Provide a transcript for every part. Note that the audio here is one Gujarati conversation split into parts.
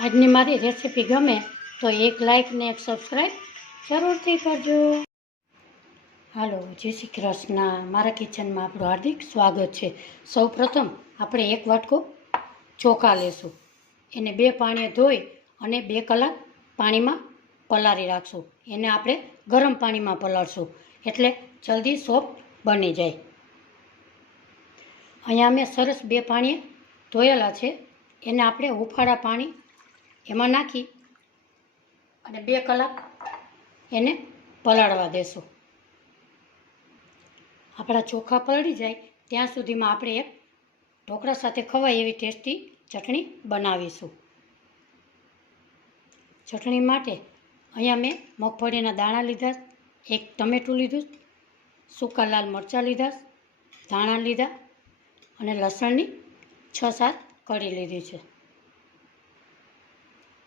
આજની મારી રેસીપી ગમે તો એક લાઇક ને એક સબસ્ક્રાઈબ જરૂરથી કરજો. હાલો, જય શ્રી કૃષ્ણ. મારા કિચનમાં આપણું હાર્દિક સ્વાગત છે. સૌ પ્રથમ આપણે એક વાટકો ચોખા લેશું. એને બે પાણીએ ધોઈ અને બે કલાક પાણીમાં પલાળી રાખશું. એને આપણે ગરમ પાણીમાં પલાળશું. એટલે જલ્દી સોફ્ટ બની જાય. અહીંયા મેં સરસ બે પાણીએ ધોયેલા છે. એને આપણે હુંફાળા પાણી એમાં નાખી અને બે કલાક એને પલાળવા દેશું. આપણા ચોખા પલળી જાય ત્યાં સુધીમાં આપણે એક ઢોકળા સાથે ખવાય એવી ટેસ્ટી ચટણી બનાવીશું. ચટણી માટે અહીંયા મેં મગફળીના દાણા લીધા, એક ટમેટું લીધું, સૂકા લાલ મરચાં લીધા, ધાણા લીધા અને લસણની છ સાત કળી લીધી છે.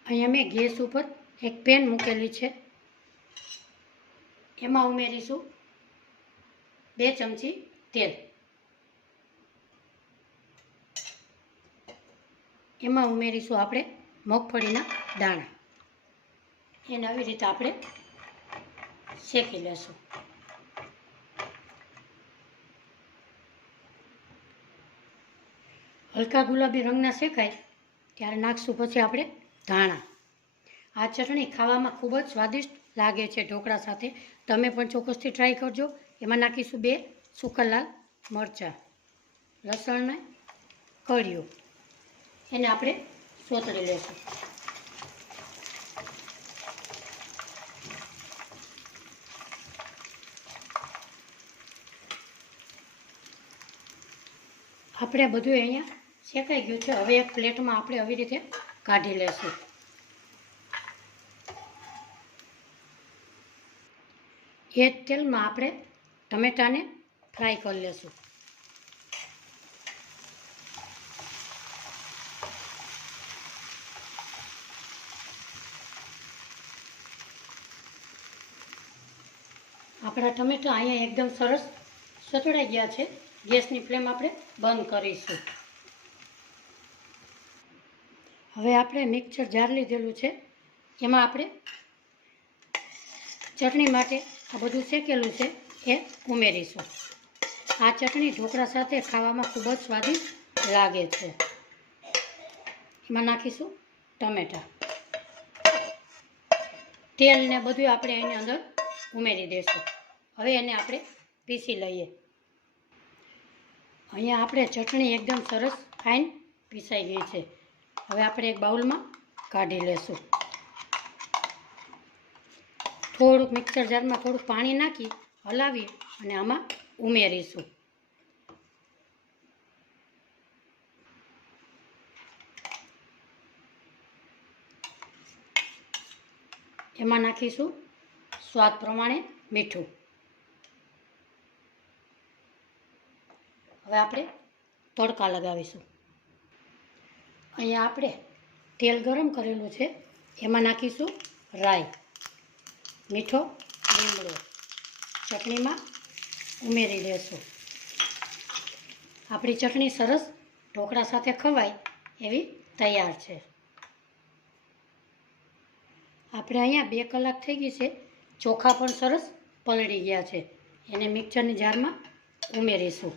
અહીંયા મેં ગેસ ઉપર એક પેન મૂકેલી છે. એમાં ઉમેરીશું બે ચમચી તેલ. એમાં ઉમેરીશું આપણે મગફળીના દાણા. એને આવી રીતે આપણે શેકી લેશું. હલકા ગુલાબી રંગના શેકાય ત્યારે નાખશું, પછી આપણે ધાણા. આ ચટણી ખાવામાં ખૂબ જ સ્વાદિષ્ટ લાગે છે ઢોકળા સાથે. તમે પણ ચોક્કસથી ટ્રાય કરજો. એમાં નાખીશું બે સૂકા લાલ મરચાં. લસણને કળિયું એને આપણે સોતળી લેશું. આપણે બધું અહીંયા શેકાઈ ગયું છે. હવે એક પ્લેટમાં આપણે આવી રીતે કાઢી લેશું. એ તેલમાં આપણે ટમેટાને ફ્રાય કરી લેશું. આપણા ટમેટા અહીંયા એકદમ સરસ સતળાઈ ગયા છે. ગેસની ફ્લેમ આપણે બંધ કરીશું. હવે આપણે મિક્સર જાર લીધેલું છે. એમાં આપણે ચટણી માટે આ બધું શેકેલું છે એ ઉમેરીશું. આ ચટણી ઢોકળા સાથે ખાવામાં ખૂબ જ સ્વાદિષ્ટ લાગે છે. એમાં નાખીશું ટમેટાં. તેલ ને બધું આપણે એની અંદર ઉમેરી દઈશું હવે એને આપણે પીસી લઈએ. અહીંયા આપણે ચટણી એકદમ સરસ ફાઇન પીસાઈ ગઈ છે. હવે આપણે એક બાઉલમાં કાઢી લેશું. થોડુંક મિક્સર જારમાં થોડુંક પાણી નાખી હલાવી અને આમાં ઉમેરીશું. એમાં નાખીશું સ્વાદ પ્રમાણે મીઠું. હવે આપણે તડકા લગાવીશું. અહીંયા આપણે તેલ ગરમ કરેલું છે. એમાં નાખીશું રાઈ, મીઠો લીમડો. ચટણીમાં ઉમેરી દેશું આપણી ચટણી સરસ ઢોકળા સાથે ખવાય એવી તૈયાર છે. આપણે અહીંયા બે કલાક થઈ ગઈ છે. ચોખા પણ સરસ પલળી ગયા છે. એને મિક્સરની જારમાં ઉમેરીશું.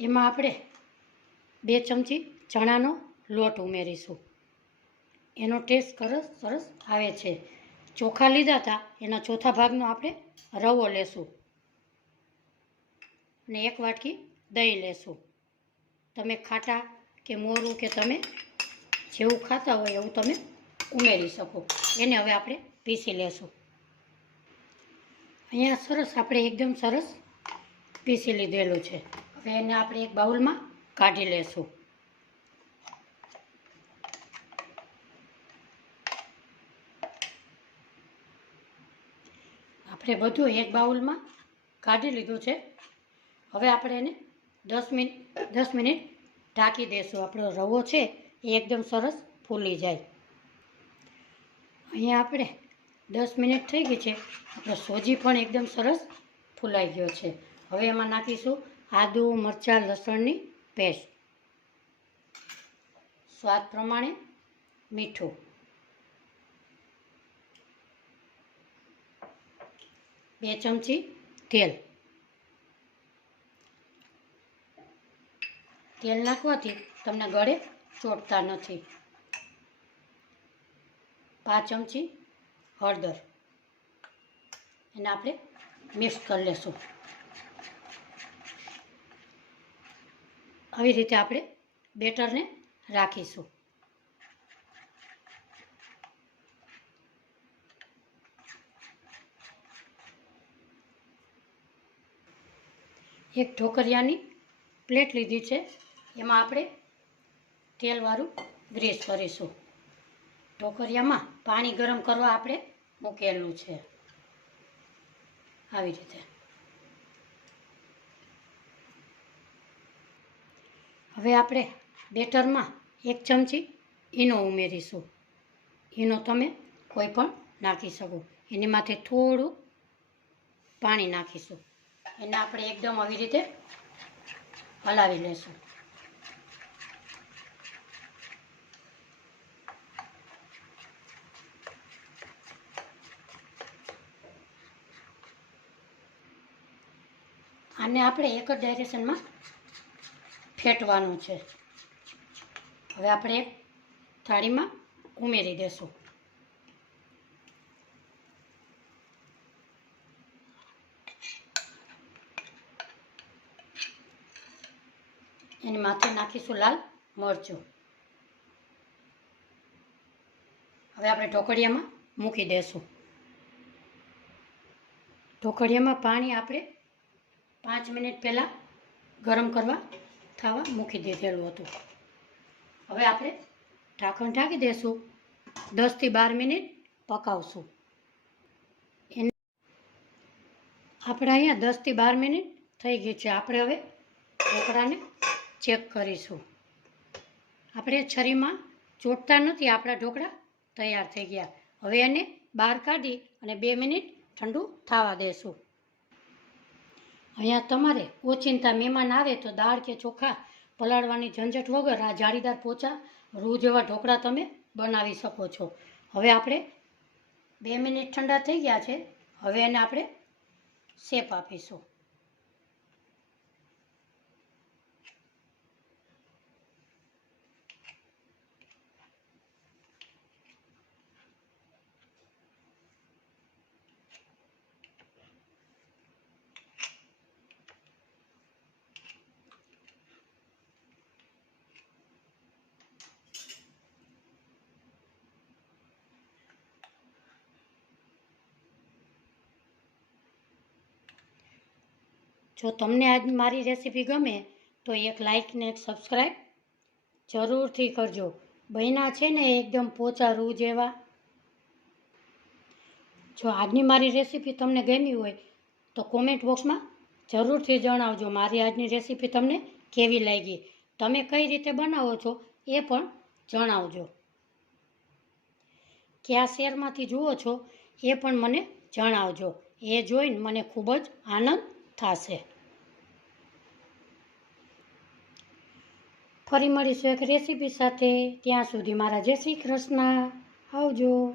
એમાં આપણે બે ચમચી ચણાનો લોટ ઉમેરીશું. એનો ટેસ્ટ સરસ સરસ આવે છે. ચોખા લીધા હતા, એના ચોથા ભાગનો આપણે રવો લેશું. અને એક વાટકી દહીં લેશું. તમે ખાટા કે મોરું કે તમે જેવું ખાતા હોય એવું તમે ઉમેરી શકો. એને હવે આપણે પીસી લેશું. અહીંયા સરસ, આપણે એકદમ સરસ પીસી લીધેલું છે. હવે એને આપણે એક બાઉલમાં કાઢી લેશું. આપણે બધું એક બાઉલમાં કાઢી લીધું છે. હવે આપણે એને દસ મિનિટ દસ મિનિટ ઢાંકી દઈશું આપણો રવો છે એ એકદમ સરસ ફૂલી જાય. અહીંયા આપણે દસ મિનિટ થઈ ગઈ છે. આપણો સોજી પણ એકદમ સરસ ફૂલાઈ ગયો છે. હવે એમાં નાખીશું આદુ, મરચાં, લસણની પેસ્ટ. સ્વાદ પ્રમાણે મીઠું. બે ચમચી તેલ. તેલ નાખવાથી તમને ગળે ચોટતા નથી. પાંચ ચમચી હળદર. એને આપણે મિક્સ કરી લેશું. આવી રીતે આપણે બેટરને રાખીશું. એક ઢોકરિયાની પ્લેટ લીધી છે. એમાં આપણે તેલવાળું ગ્રીસ કરીશું. ઢોકરિયામાં પાણી ગરમ કરવા આપણે મૂકેલું છે. આવી રીતે. હવે આપણે બેટરમાં એક ચમચી ઈનો ઉમેરીશું. ઈનો તમે કોઈ પણ નાખી શકો. એની માથે થોડું પાણી નાખીશું. એને આપણે એકદમ આવી રીતે હલાવી લેશું. આને આપણે એક જ ડાયરેક્શનમાં ફેટવાનું છે. હવે આપણે થાળીમાં ઉમેરી દેશું. એની માથે નાખીશું લાલ મરચું. હવે આપણે ઢોકળિયામાં મૂકી દેશું. ઢોકળિયામાં પાણી આપણે પાંચ મિનિટ પહેલાં ગરમ કરવા થવા મૂકી દીધેલું હતું. હવે આપણે ઢાંકણ ઢાંકી દેશું. દસથી બાર મિનિટ પકાવશું. એને આપણે અહીંયા દસથી બાર મિનિટ થઈ ગઈ છે. આપણે હવે ઢોકળાને ચેક કરીશું. આપણે છરીમાં ચોટતા નથી. આપણા ઢોકળા તૈયાર થઈ ગયા. હવે એને બહાર કાઢી અને બે મિનિટ ઠંડુ થવા દેશું. અહીંયા તમારે ઓચિંતા મહેમાન આવે તો દાળ કે ચોખા પલાળવાની ઝંઝટ વગર આ જાળીદાર પોચા રૂ જેવા ઢોકળા તમે બનાવી શકો છો. હવે આપણે બે મિનિટ ઠંડા થઈ ગયા છે. હવે એને આપણે શેપ આપીશું. જો તમને આજ મારી રેસીપી ગમે, તો એક લાઈક ને એક સબસ્ક્રાઈબ જરૂરથી કરજો. બહેના છે ને એકદમ પોચા રૂ જેવા. જો આજની મારી રેસીપી તમને ગમી હોય, તો કોમેન્ટ બોક્સમાં જરૂરથી જણાવજો મારી આજની રેસીપી તમને કેવી લાગી. તમે કઈ રીતે બનાવો છો એ પણ જણાવજો. કયા શેરમાંથી જુઓ છો એ પણ મને જણાવજો. એ જોઈને મને ખૂબ જ આનંદ થશે. ફરી મળીશું એક રેસીપી સાથે. ત્યાં સુધી મારા જય શ્રી કૃષ્ણ. આવજો.